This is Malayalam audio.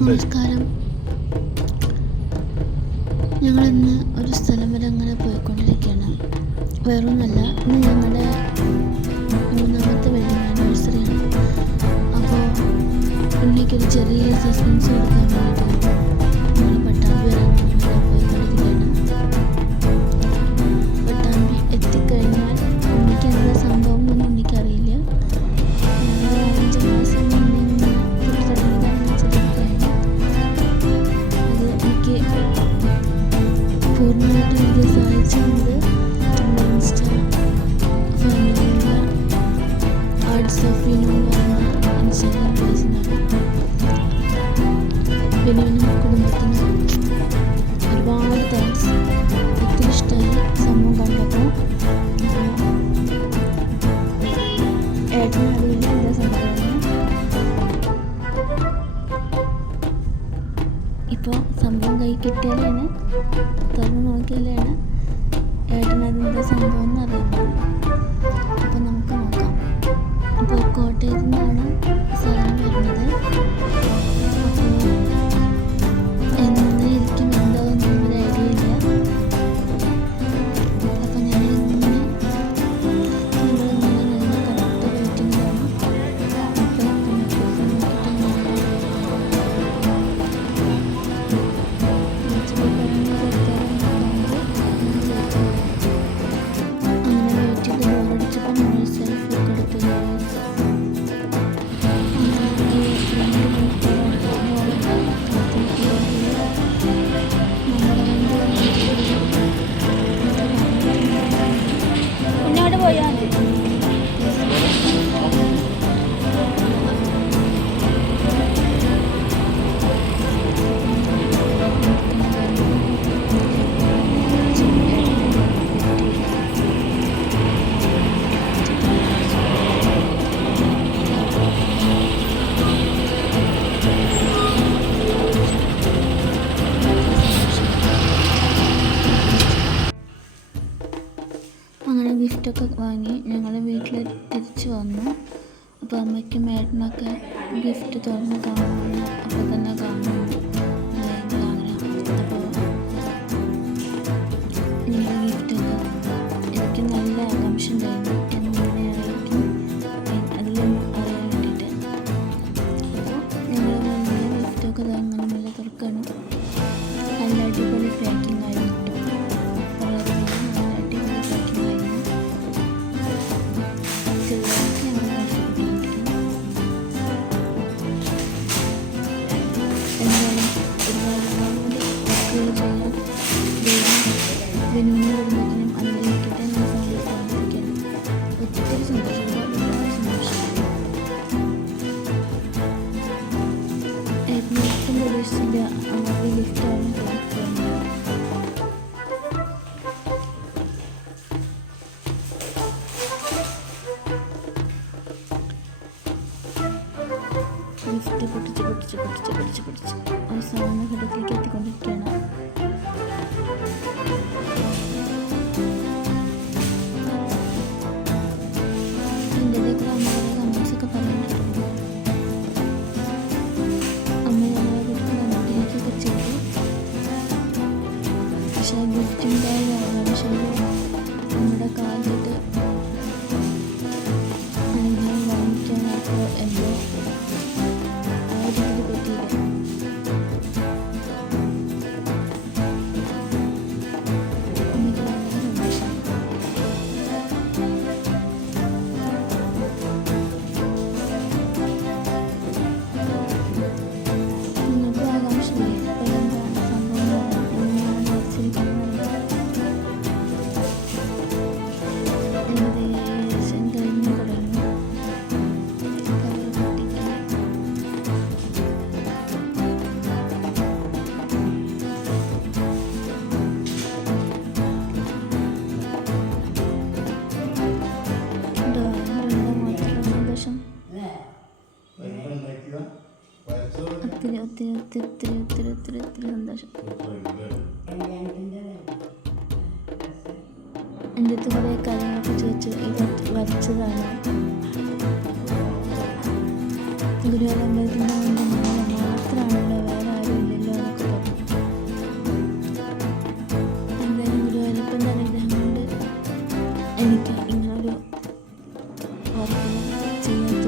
നമസ്കാരം. ഞങ്ങളിന്ന് ഒരു സ്ഥലം വരെ അങ്ങനെ പോയിക്കൊണ്ടിരിക്കുകയാണ്. വേറൊന്നുമല്ല, ഇന്ന് ഞങ്ങളുടെ 3ാമത്തെ വെഡിങ് ആനിവേഴ്സറിയാണ്. അപ്പോൾ ഉണ്ണിക്കൊരു ചെറിയ സസ്പെൻസ് കൊടുക്കാൻ വേണ്ടിയിട്ട് ഞങ്ങൾ പട്ടാമ്പി വരെ അങ്ങനെ പോയിക്കൊണ്ടിരിക്കുകയാണ്. പട്ടാമ്പി എത്തിക്കഴിഞ്ഞാൽ ഉണ്ണിക്ക് എന്താ സംഭവം എന്നൊന്നും ഉണ്ണിക്കറിയില്ല. ഞങ്ങൾ 5 മാസം പൂർണ്ണമായിട്ട് എനിക്ക് സഹായിച്ചിരുന്നത് നമ്മുടെ ഇൻസ്റ്റ ഫാമിലിയിലുള്ള ആർട്സ് ഓഫ് വിനു എന്ന് പറയുന്ന ഇൻസ്റ്റാഗ്രാം പേജിനാണ്. വിനുവിനും കുടുംബത്തിനും ഒരുപാട് താങ്ക്സ്. ഒത്തിരി ഇഷ്ടമായി സംഭവം കണ്ടപ്പോൾ. ഏട്ടന് അറിയില്ല എന്താ സംഭവമാണ്. ഇപ്പോൾ സംഭവം കൈ കിട്ടിയാലാണ്, തുറന്ന് നോക്കിയാലാണ് ഏട്ടനതെന്താ സംഭവം എന്ന് അറിയുന്നത്. അപ്പോൾ നമുക്ക് നോക്കാം. ഇപ്പോൾ കോട്ടയത്തു നിന്നാണ് സ്ഥലം വരുന്നത്. അപ്പോൾ എന്നായിരിക്കും എന്താണെന്ന് ഒരു ഐഡിയ ഇല്ല. അപ്പോൾ നമ്മളിങ്ങനെ നല്ല കറക്റ്റ് വെയിറ്റിംഗിലാണ്. അപ്പോൾ അങ്ങനെ ഗിഫ്റ്റൊക്കെ വാങ്ങി ഞങ്ങൾ വീട്ടിൽ തിരിച്ചു വന്നു. അപ്പോൾ അമ്മയ്ക്കും ഏട്ടനൊക്കെ ഗിഫ്റ്റ് തുറന്ന് കാണുന്നു. അപ്പോൾ തന്നെ കാണുന്നു. അപ്പോൾ ഞങ്ങളുടെ ഗിഫ്റ്റൊക്കെ എനിക്ക് നല്ല ആകാംക്ഷ ഉണ്ടായിരുന്നു, എങ്ങനെയായിരിക്കും അതിലൊന്നും അറിയാൻ വേണ്ടിയിട്ട്. അപ്പോൾ ഞങ്ങൾ വലിയ ഗിഫ്റ്റൊക്കെ അങ്ങനെ നല്ല തുറക്കണം. നല്ല അടിപൊളി പാക്കിംഗ് ആയിരുന്നു. വിനുവിനും കുടുംബത്തിനും അനുഗ്രഹിക്കട്ടെ എന്ന് പ്രാർത്ഥിക്കുന്നു. ഒത്തിരി സന്തോഷം, ഒരുപാട് സന്തോഷം. ഏറ്റവും പ്രതീക്ഷിച്ചില്ല അവർക്ക് ഗിഫ്റ്റാണ് ഗിഫ്റ്റ് പൊട്ടിച്ച് അവസാന ഘട്ടത്തിലേക്ക് എത്തിക്കൊണ്ടിരിക്കുകയാണ്. എൻ്റെതൊക്കെ അമ്മയുടെ കമൻസൊക്കെ പറഞ്ഞിട്ടുണ്ട്. അമ്മ ഞങ്ങളെ കുറിച്ച് കമൻറ്റിലേക്കൊക്കെ ചെയ്തു. പക്ഷേ ഗിഫ്റ്റിൻ്റെ പക്ഷേ നമ്മുടെ കാലിട്ട് അനുഭവം വാങ്ങിക്കാനപ്പോൾ എന്തോ ആ ഒരു ഇതിൽ പറ്റിയില്ല. എനിക്ക് വളരെ സന്തോഷം. നിങ്ങൾക്ക് ആകാംക്ഷയില്ലേ ഇപ്പോൾ എന്താണ് സംഭവം, എങ്ങനെയാണ് വരച്ചിരിക്കുന്നത്? ഏകദേശം കഴിഞ്ഞു തുടങ്ങി. സന്തോഷം, ഒത്തിരി ഒത്തിരി ഒത്തിരി ഒത്തിരി ഒത്തിരി ഒത്തിരി ഒത്തിരി സന്തോഷം. എൻ്റെ അടുത്ത് കുറേ കാര്യങ്ങളൊക്കെ ചോദിച്ചു. ഇത് വരച്ചതാണ്. ഗുരുവായൂർ അമ്പലത്തിൻ്റെ മാത്രമാണല്ലോ ചെയ്യാൻ